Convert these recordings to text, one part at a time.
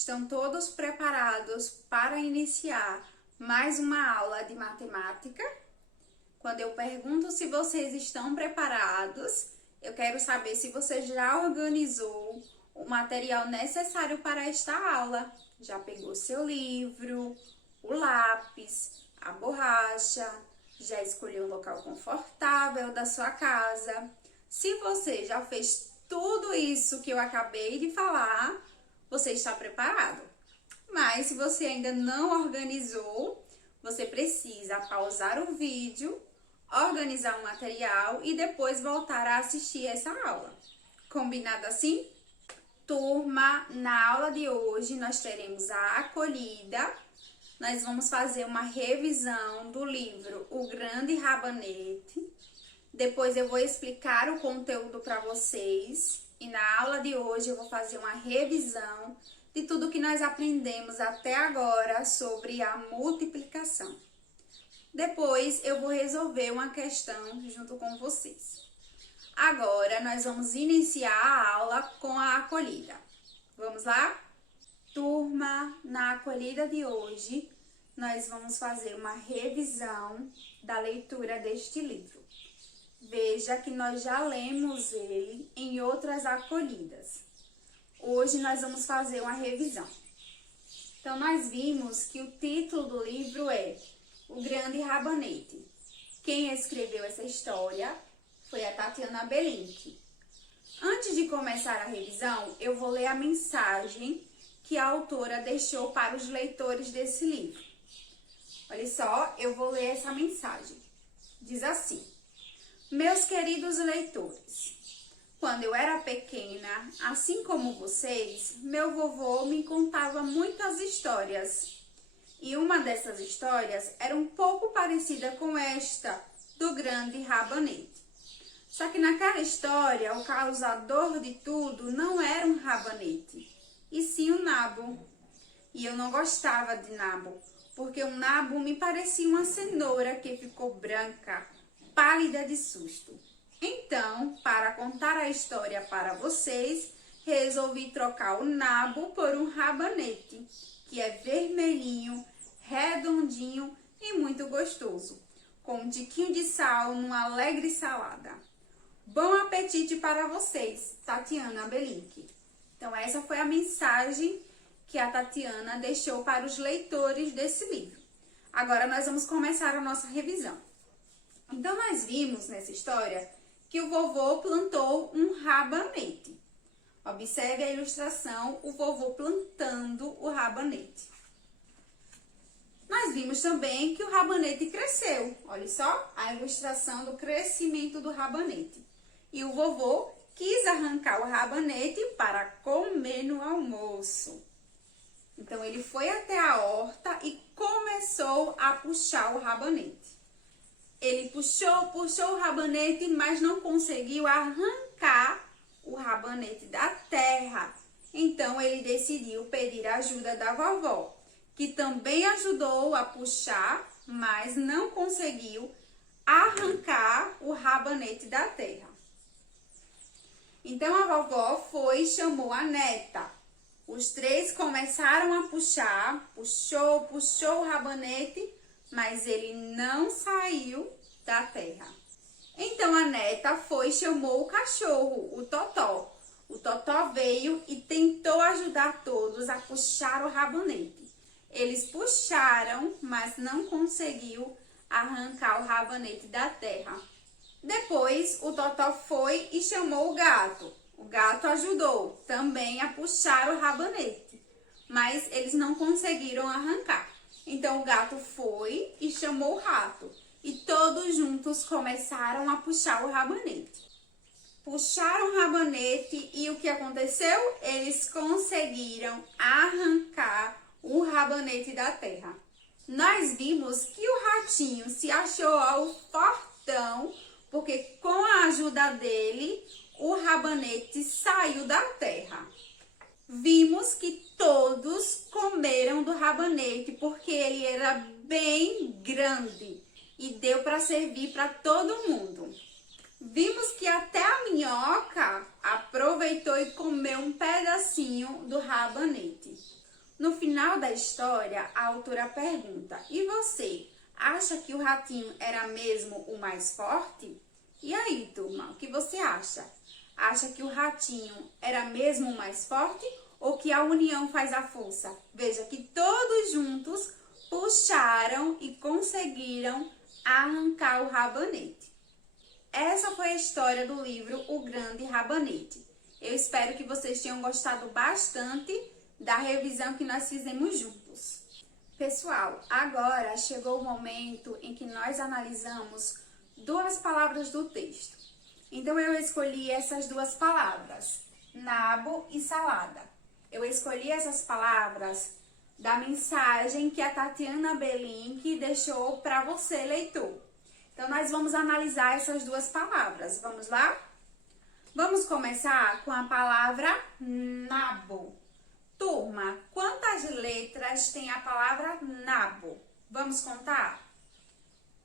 Estão todos preparados para iniciar mais uma aula de matemática? Quando eu pergunto se vocês estão preparados, eu quero saber se você já organizou o material necessário para esta aula. Já pegou seu livro, o lápis, a borracha, já escolheu um local confortável da sua casa. Se você já fez tudo isso que eu acabei de falar, você está preparado. Mas se você ainda não organizou, você precisa pausar o vídeo, organizar o material e depois voltar a assistir essa aula. Combinado assim? Turma, na aula de hoje nós teremos a acolhida. Nós vamos fazer uma revisão do livro O Grande Rabanete. Depois eu vou explicar o conteúdo para vocês. E na aula de hoje eu vou fazer uma revisão de tudo que nós aprendemos até agora sobre a multiplicação. Depois eu vou resolver uma questão junto com vocês. Agora nós vamos iniciar a aula com a acolhida. Vamos lá? Turma, na acolhida de hoje nós vamos fazer uma revisão da leitura deste livro. Veja que nós já lemos ele em outras acolhidas. Hoje nós vamos fazer uma revisão. Então, nós vimos que o título do livro é O Grande Rabanete. Quem escreveu essa história foi a Tatiana Belink. Antes de começar a revisão, eu vou ler a mensagem que a autora deixou para os leitores desse livro. Olha só, eu vou ler essa mensagem. Diz assim: Meus queridos leitores, quando eu era pequena, assim como vocês, meu vovô me contava muitas histórias. E uma dessas histórias era um pouco parecida com esta, do Grande Rabanete. Só que naquela história, o causador de tudo não era um rabanete, e sim um nabo. E eu não gostava de nabo, porque um nabo me parecia uma cenoura que ficou branca, pálida de susto. Então, para contar a história para vocês, resolvi trocar o nabo por um rabanete, que é vermelhinho, redondinho e muito gostoso, com um tiquinho de sal numa alegre salada. Bom apetite para vocês, Tatiana Belink. Então, essa foi a mensagem que a Tatiana deixou para os leitores desse livro. Agora, nós vamos começar a nossa revisão. Então, nós vimos nessa história que o vovô plantou um rabanete. Observe a ilustração, o vovô plantando o rabanete. Nós vimos também que o rabanete cresceu. Olha só a ilustração do crescimento do rabanete. E o vovô quis arrancar o rabanete para comer no almoço. Então, ele foi até a horta e começou a puxar o rabanete. Ele puxou o rabanete, mas não conseguiu arrancar o rabanete da terra. Então, ele decidiu pedir a ajuda da vovó, que também ajudou a puxar, mas não conseguiu arrancar o rabanete da terra. Então, a vovó foi e chamou a neta. Os três começaram a puxar, puxou o rabanete, mas ele não saiu da terra. Então a neta foi e chamou o cachorro, o Totó. O Totó veio e tentou ajudar todos a puxar o rabanete. Eles puxaram, mas não conseguiu arrancar o rabanete da terra. Depois o Totó foi e chamou o gato. O gato ajudou também a puxar o rabanete, mas eles não conseguiram arrancar. Então o gato foi e chamou o rato e todos juntos começaram a puxar o rabanete. Puxaram o rabanete e o que aconteceu? Eles conseguiram arrancar o rabanete da terra. Nós vimos que o ratinho se achou ao fortão, porque com a ajuda dele, o rabanete saiu da terra. Vimos que todos comeram do rabanete, porque ele era bem grande e deu para servir para todo mundo. Vimos que até a minhoca aproveitou e comeu um pedacinho do rabanete. No final da história, a autora pergunta: e você, acha que o ratinho era mesmo o mais forte? E aí, turma, o que você acha? Acha que o ratinho era mesmo o mais forte ou que a união faz a força? Veja que todos juntos puxaram e conseguiram arrancar o rabanete. Essa foi a história do livro O Grande Rabanete. Eu espero que vocês tenham gostado bastante da revisão que nós fizemos juntos. Pessoal, agora chegou o momento em que nós analisamos duas palavras do texto. Então, eu escolhi essas duas palavras, nabo e salada. Eu escolhi essas palavras da mensagem que a Tatiana Belink deixou para você, leitor. Então, nós vamos analisar essas duas palavras. Vamos lá? Vamos começar com a palavra nabo. Turma, quantas letras tem a palavra nabo? Vamos contar?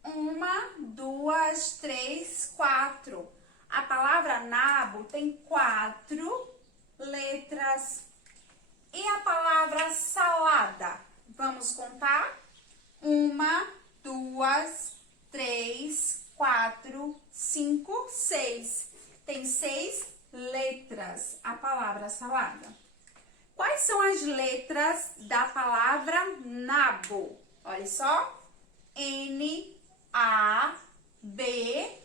1, 2, 3, 4. A palavra nabo tem 4 letras. E a palavra salada? Vamos contar? 1, 2, 3, 4, 5, 6. Tem 6 letras a palavra salada. Quais são as letras da palavra nabo? Olha só. N, A, B,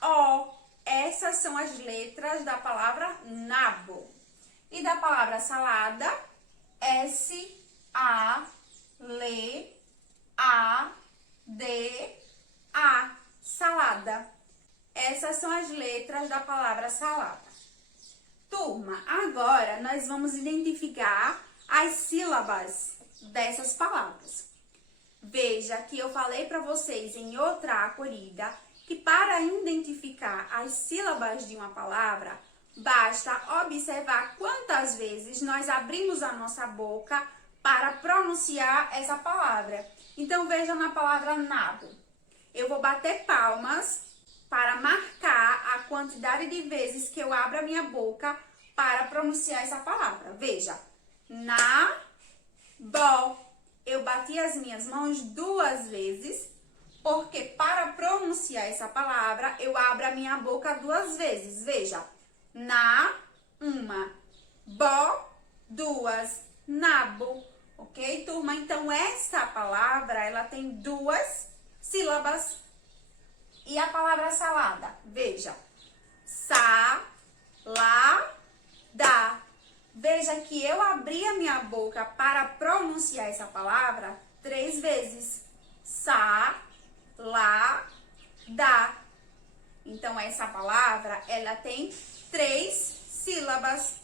O. Essas são as letras da palavra nabo. E da palavra salada? S, A, L, A, D, A. Salada. Essas são as letras da palavra salada. Turma, agora nós vamos identificar as sílabas dessas palavras. Veja que eu falei para vocês em outra acolhida que para identificar as sílabas de uma palavra, basta observar quantas vezes nós abrimos a nossa boca para pronunciar essa palavra. Então, veja na palavra nabo. Eu vou bater palmas para marcar a quantidade de vezes que eu abro a minha boca para pronunciar essa palavra. Veja, na, bo. Eu bati as minhas mãos 2 vezes, porque para pronunciar essa palavra, eu abro a minha boca 2 vezes. Veja, na, 1, bo, 2, nabo. Ok, turma? Então, essa palavra, ela tem 2 sílabas. E a palavra salada? Veja, sa, la, da. Veja que eu abri a minha boca para pronunciar essa palavra 3 vezes. Sa, la, da. Então, essa palavra, ela tem 3 sílabas.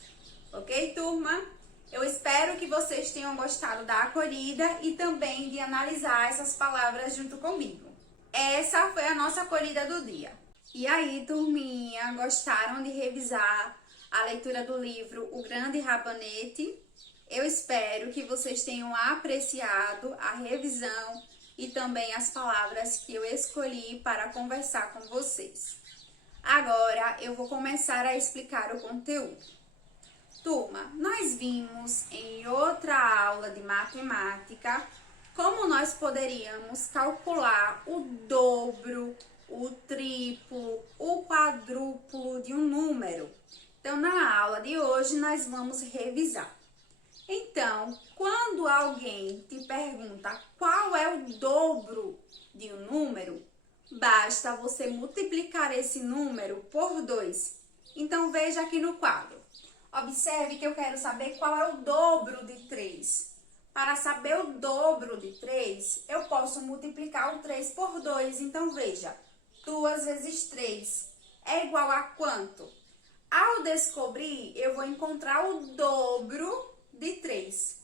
Ok, turma? Eu espero que vocês tenham gostado da acolhida e também de analisar essas palavras junto comigo. Essa foi a nossa acolhida do dia. E aí, turminha, gostaram de revisar a leitura do livro O Grande Rabanete? Eu espero que vocês tenham apreciado a revisão e também as palavras que eu escolhi para conversar com vocês. Agora, eu vou começar a explicar o conteúdo. Turma, nós vimos em outra aula de matemática como nós poderíamos calcular o dobro, o triplo, o quadruplo de um número. Então, na aula de hoje, nós vamos revisar. Então, quando alguém te pergunta qual é o dobro de um número, basta você multiplicar esse número por 2. Então, veja aqui no quadro. Observe que eu quero saber qual é o dobro de 3. Para saber o dobro de 3, eu posso multiplicar o 3 por 2. Então, veja, 2 vezes 3 é igual a quanto? Ao descobrir, eu vou encontrar o dobro de 3.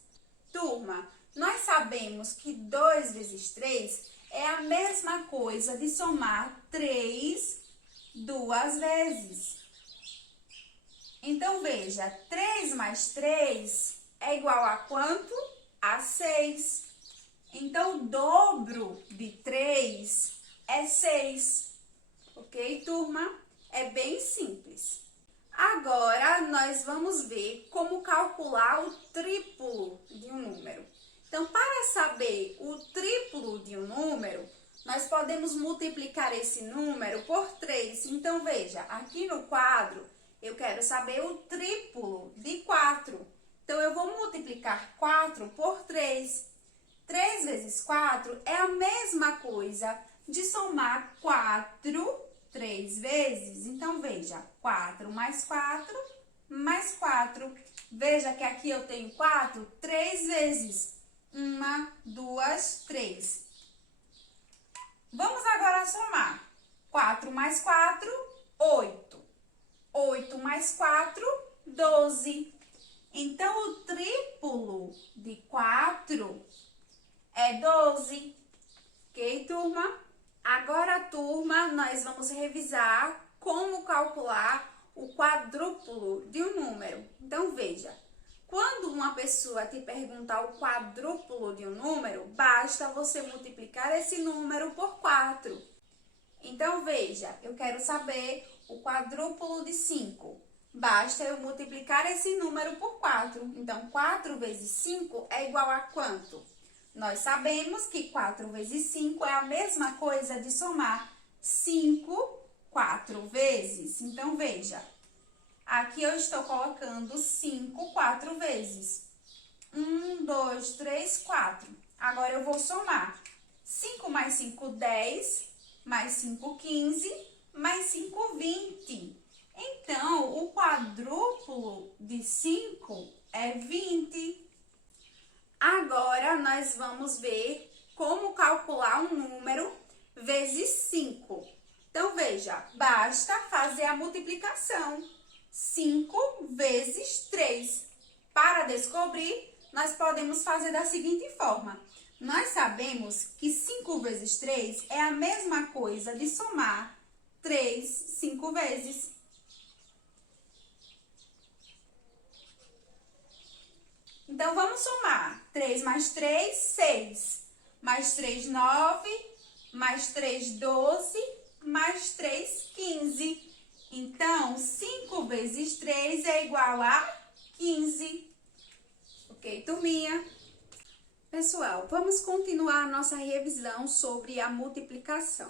Turma, nós sabemos que 2 vezes 3 é a mesma coisa de somar 3 2 vezes. Então, veja, 3 mais 3 é igual a quanto? A 6. Então, o dobro de 3 é 6. Ok, turma? É bem simples. Agora, nós vamos ver como calcular o triplo de um número. nós podemos multiplicar esse número por 3. Então, veja, aqui no quadro, eu quero saber o triplo de 4. Então, eu vou multiplicar 4 por 3. 3 vezes 4 é a mesma coisa de somar 4 3 vezes. Então, veja, 4 mais 4 mais 4. Veja que aqui eu tenho 4 3 vezes. 1, 2, 3. Vamos agora somar. 4 mais 4, 8. 8 mais 4, 12. Então, o triplo de 4 é 12. Ok, turma? Agora, turma, nós vamos revisar como calcular o quadrúplo de um número. Então, veja. Quando uma pessoa te perguntar o quadrúplo de um número, basta você multiplicar esse número por 4. Então, veja, eu quero saber o quadrúplo de 5. Basta eu multiplicar esse número por 4. Então, 4 vezes 5 é igual a quanto? Nós sabemos que 4 vezes 5 é a mesma coisa de somar 5 4 vezes. Então, veja. Aqui eu estou colocando 5 4 vezes. 1, 2, 3, 4. Agora eu vou somar. 5 mais 5, 10. Mais 5, 15. Mais 5, 20. Então, o quadrúplo de 5 é 20. Agora, nós vamos ver como calcular um número vezes 5. Então, veja, basta fazer a multiplicação. 5 vezes 3. Para descobrir, nós podemos fazer da seguinte forma. Nós sabemos que 5 vezes 3 é a mesma coisa de somar 3 5 vezes. Então, vamos somar. 3 mais 3, 6. Mais 3, 9. Mais 3, 12. Mais 3, 15. Então, 5 vezes 3 é igual a 15. Ok, turminha? Pessoal, vamos continuar a nossa revisão sobre a multiplicação.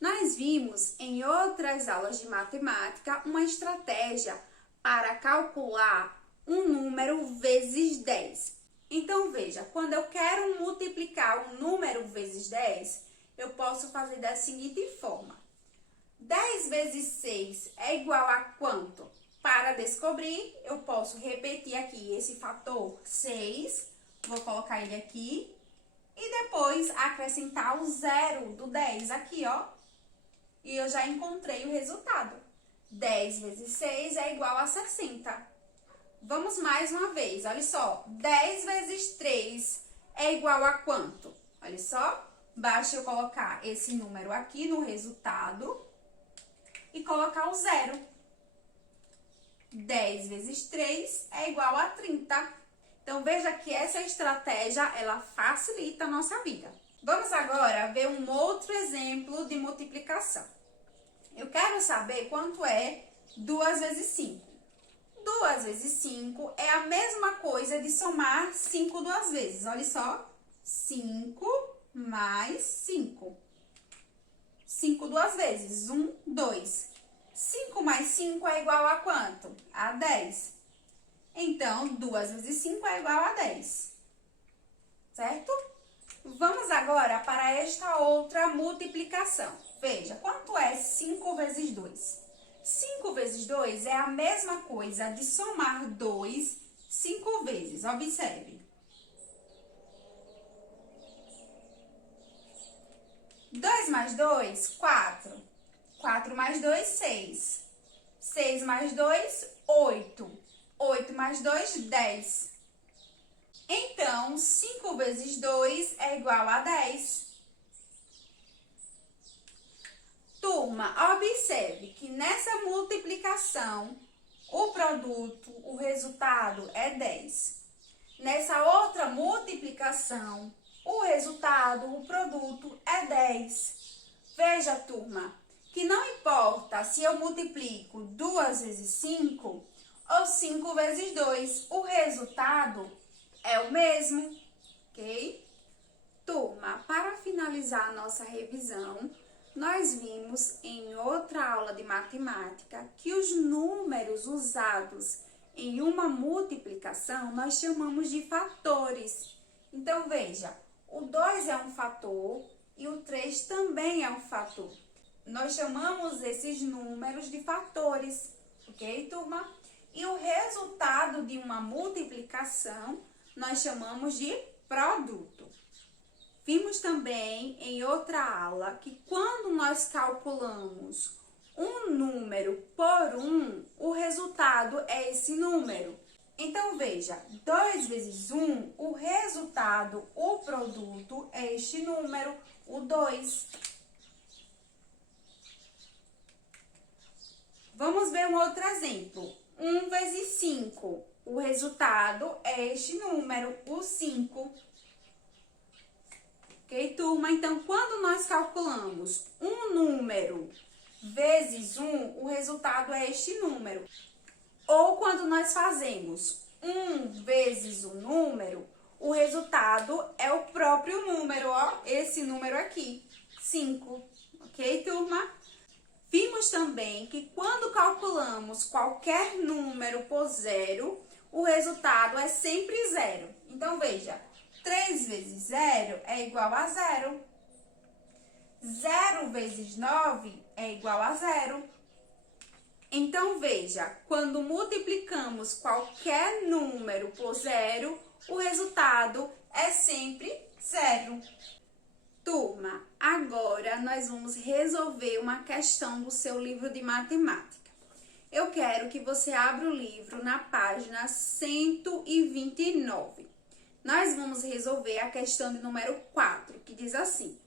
Nós vimos em outras aulas de matemática uma estratégia para calcular um número vezes 10. Então, veja, quando eu quero multiplicar um número vezes 10, eu posso fazer da seguinte forma. 10 vezes 6 é igual a quanto? Para descobrir, eu posso repetir aqui esse fator 6, vou colocar ele aqui, e depois acrescentar o zero do 10 aqui, ó. E eu já encontrei o resultado. 10 vezes 6 é igual a 60. Vamos mais uma vez, olha só. 10 vezes 3 é igual a quanto? Olha só, basta eu colocar esse número aqui no resultado e colocar o zero. 10 vezes 3 é igual a 30. Então, veja que essa estratégia, ela facilita a nossa vida. Vamos agora ver um outro exemplo de multiplicação. Eu quero saber quanto é 2 vezes 5. 2 vezes 5 é a mesma coisa de somar 5 duas vezes. Olha só. 5 mais 5. 5 duas vezes. 1, 2. 5 mais 5 é igual a quanto? A 10. Então, 2 vezes 5 é igual a 10. Certo? Vamos agora para esta outra multiplicação. Veja, quanto é 5 vezes 2? 5 vezes 2 é a mesma coisa de somar 2 5 vezes. Observe. 2 mais 2, 4. 4 mais 2, 6. 6 mais 2, 8. 8 mais 2, 10. Então, 5 vezes 2 é igual a 10. Turma, observe que nessa multiplicação, o produto, o resultado é 10. Nessa outra multiplicação, o resultado, o produto é 10. Veja, turma, que não importa se eu multiplico 2 vezes 5 ou 5 vezes 2, o resultado é o mesmo, ok? Turma, para finalizar a nossa revisão, nós vimos em outra aula de matemática que os números usados em uma multiplicação nós chamamos de fatores. Então, veja, o 2 é um fator e o 3 também é um fator. Nós chamamos esses números de fatores, ok, turma? E o resultado de uma multiplicação nós chamamos de produto. Vimos também em outra aula que quando nós calculamos um número por o resultado é esse número. Então, veja, 2 vezes 1, o resultado, o produto, é este número, o 2. Vamos ver um outro exemplo. 1 vezes 5, o resultado é este número, o 5. Ok, turma? Então, quando nós calculamos um número vezes 1, o resultado é este número. Ou quando nós fazemos 1 vezes um número, o resultado é o próprio número, ó, esse número aqui, 5. Ok, turma? Vimos também que quando calculamos qualquer número por zero, o resultado é sempre zero. Então, veja, 3 vezes 0 é igual a 0. 0 vezes 9 é igual a 0. Então, veja, quando multiplicamos qualquer número por zero, o resultado é sempre 0. Turma, agora nós vamos resolver uma questão do seu livro de matemática. Eu quero que você abra o livro na página 129. Nós vamos resolver a questão de número 4, que diz assim: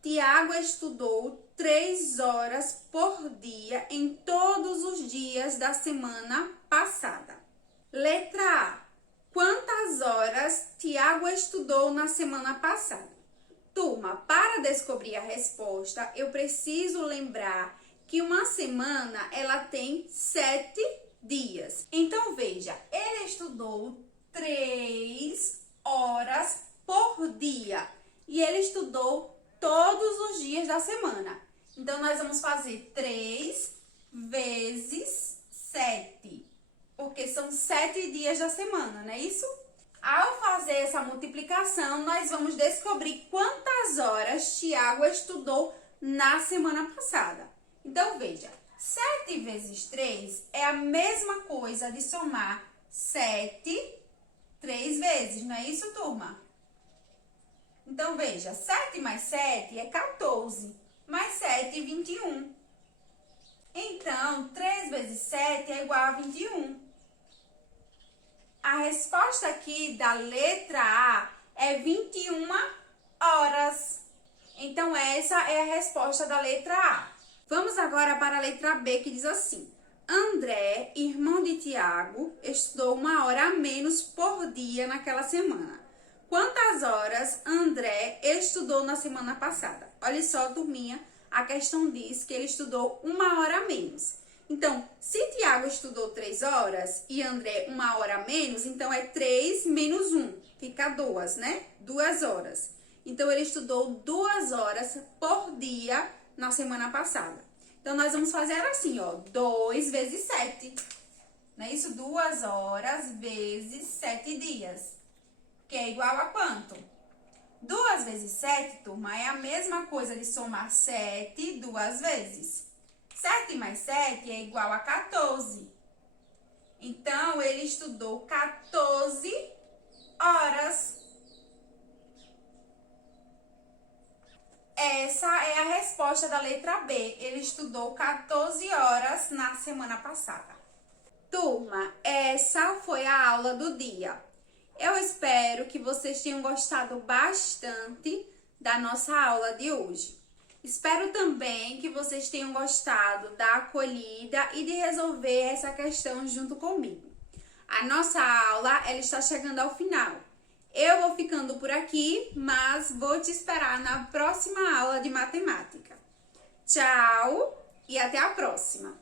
Tiago estudou 3 horas por dia em todos os dias da semana passada. Letra A. Quantas horas Tiago estudou na semana passada? Turma, para descobrir a resposta, eu preciso lembrar que uma semana ela tem 7 dias. Então, veja, ele estudou 3 horas por dia e ele estudou todos os dias da semana. Então, nós vamos fazer 3 vezes 7, porque são 7 dias da semana, não é isso? Ao fazer essa multiplicação, nós vamos descobrir quantas horas Tiago estudou na semana passada. Então, veja, 7 vezes 3 é a mesma coisa de somar 7 3 vezes, não é isso, turma? Então, veja, 7 mais 7 é 14, mais 7, 21. Então, 3 vezes 7 é igual a 21. A resposta aqui da letra A é 21 horas. Então, essa é a resposta da letra A. Vamos agora para a letra B, que diz assim: André, irmão de Tiago, estudou 1 hora a menos por dia naquela semana. Quantas horas André estudou na semana passada? Olha só, turminha, a questão diz que ele estudou 1 hora a menos. Então, se Tiago estudou 3 horas e André 1 hora a menos, então é 3 menos 1, fica 2, né? 2 horas. Então, ele estudou 2 horas por dia na semana passada. Então, nós vamos fazer assim, ó, 2 vezes 7. Não é isso? 2 horas vezes 7 dias. Que é igual a quanto? 2 vezes 7, turma, é a mesma coisa de somar 7 2 vezes. 7 mais 7 é igual a 14. Então, ele estudou 14 horas. Essa é a resposta da letra B. Ele estudou 14 horas na semana passada. Turma, essa foi a aula do dia. Eu espero que vocês tenham gostado bastante da nossa aula de hoje. Espero também que vocês tenham gostado da acolhida e de resolver essa questão junto comigo. A nossa aula, ela está chegando ao final. Eu vou ficando por aqui, mas vou te esperar na próxima aula de matemática. Tchau e até a próxima!